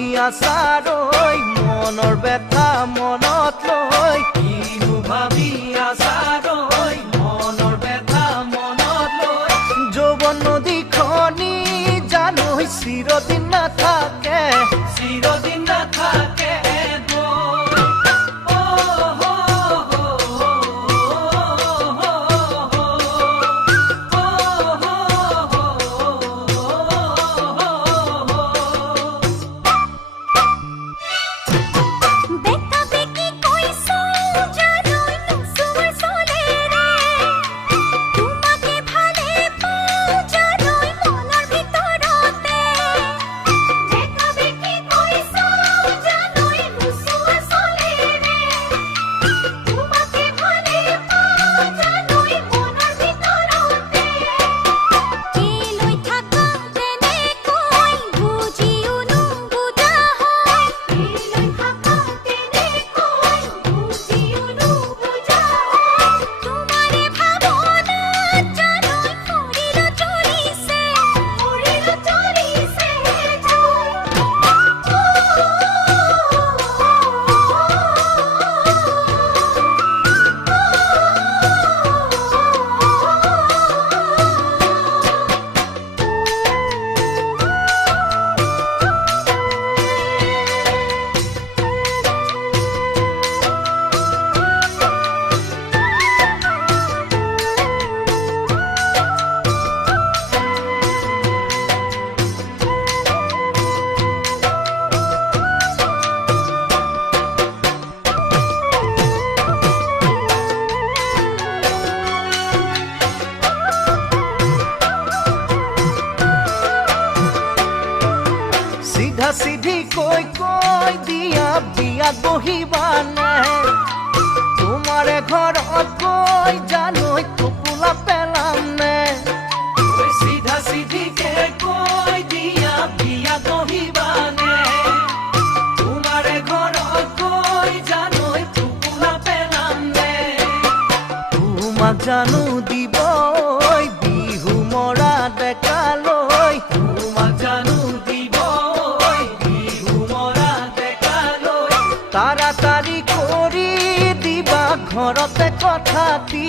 আছাৰৈ মনৰ বেথা মনত লৈ কিনো ভাবি আছাৰৈ মনৰ বেথা মনত লৈ যৌৱন নদীখনি জানো চিৰদিন নাথাকে চিৰদিন নাথাকে সিধি কৈ কৈ দিয়া বিয়াত বহিবানে তোমাৰে ঘৰত গৈ জানৈ টোপোলা পেলামনে সিধা সিধিকে কৈ দিয়া বিয়াত বহিবানে তোমাৰে ঘৰত গৈ জানৈ টোপোলা পেলামনে তোমাক জানো দিব বিহু মৰা ডেকালৈ তোমাক জানো তাড়াতাড়ি কৰি দিবা ঘৰতে কথাটি